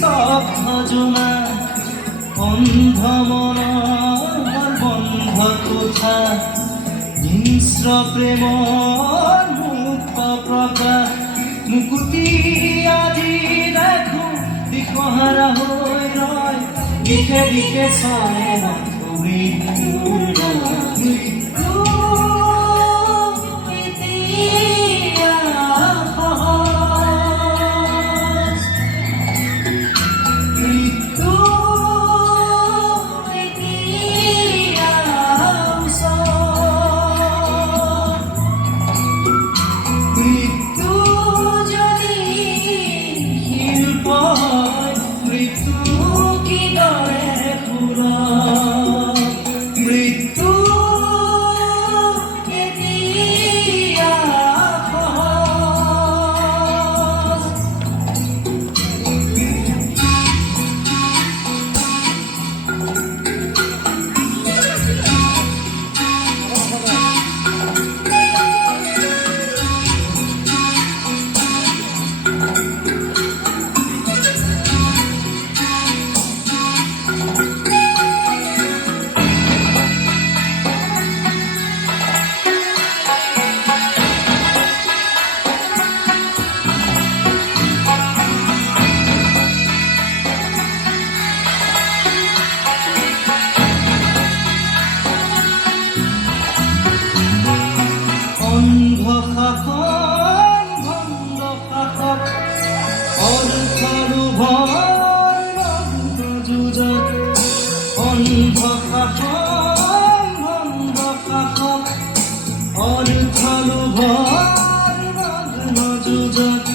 স্তব্ধ জোনা অন্ধ মনৰ বন্ধ কোঠা হিংস্ৰ প্ৰেমৰ মুক্ত প্ৰকাশ মুকুতি আজি দেখো দিশহাৰা হৈ ৰয় দিশে দিশে চলে অন্ধ শাসন ভণ্ড শাসক অৰ্থৰ ভয় যুঁজত অন্ধ শাসন ভণ্ড শাসক অৰ্থৰ ভয় যুঁজত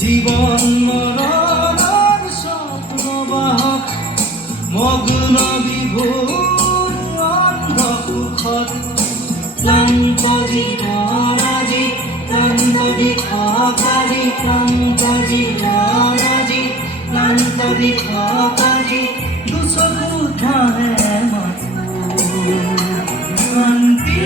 জীৱন মৰণৰ স্বপ্নবাহক মগ্ন বিভোৰ অন্ধ সুখত ক্লান্ত জীবনাজি ক্লান্ত বিক্ষকাজি ক্লান্ত জীবনাজি ক্লান্ত বিক্ষকাজি দুচকু ধাহে শান্তি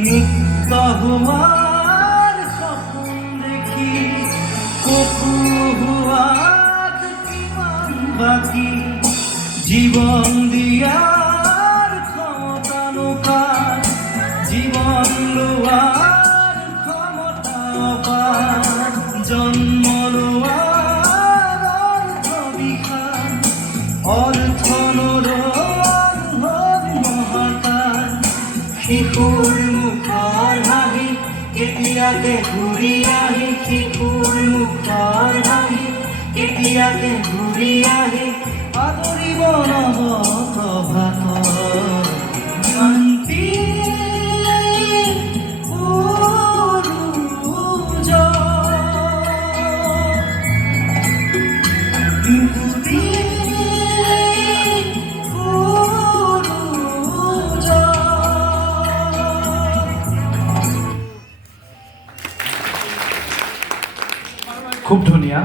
মুক্ত হোৱাৰ সপোন দেখি কপু হোৱাত কিমান বাকী জীৱন দিয়াৰ ক্ষমতা নোপায় জীৱন লোৱাৰ ক্ষমতা অপাৰ জন্ম লোৱাৰ অৰ্থ বিশাল অৰ্থ নৰল মহাকাল শিশুৰ মুখৰ হাঁহি কেতিয়াকে ঘূৰি আহি শিশুৰ মুখৰ হাঁহি কেতিয়াকে ঘূৰি আহি আদৰিব নৱ প্ৰভাত শান্তি খুব ধুনীয়া।